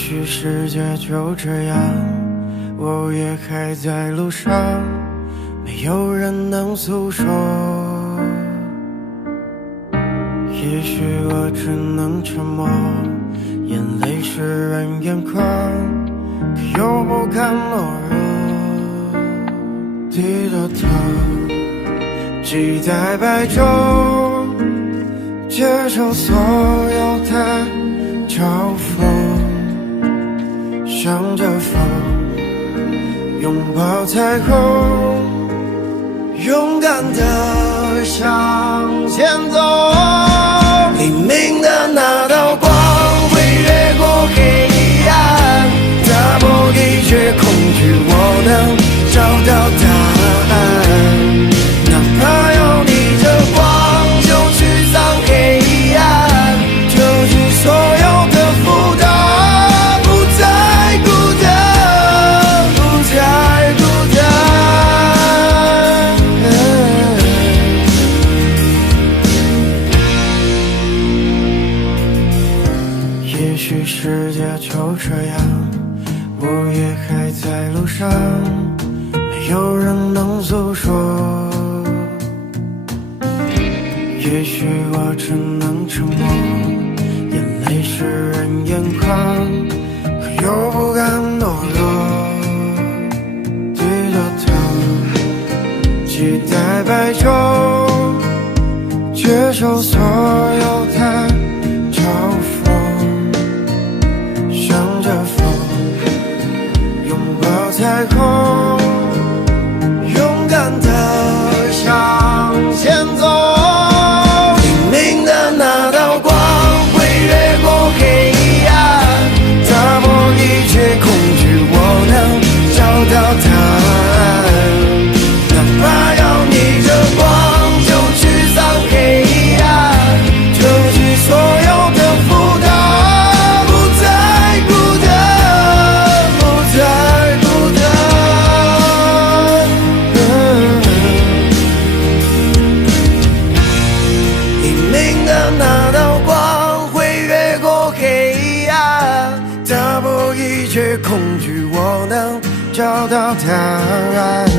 许世界就这样，我也还在路上，没有人能诉说。也许我只能沉默，眼泪湿润眼眶，可又不敢懦弱。低着头，期待白昼，接受所有的嘲讽，向着风，拥抱彩虹，勇敢地向前走。黎明的那道光会越过黑暗，打破一切恐惧，我能找到答案。哪怕要逆着光，就去sang黑暗，丢弃所有的负担，不再孤单，不再孤单。也许世界就这样，我也还在路上，没有人能诉说。也许我只能沉默，眼泪湿润眼眶，可又不敢懦弱。低着头，期待白昼，接受所有的嘲讽，向着风，拥抱彩虹，勇敢地向前走。黎明的那道光会越过黑暗，打破一切恐惧，我能找到答案。哪怕要逆着光，就去sang黑暗，丢弃所有的负担，不再孤单，不再孤单。黎明的那道光会越过黑暗，打破一切恐惧，我能找到答案。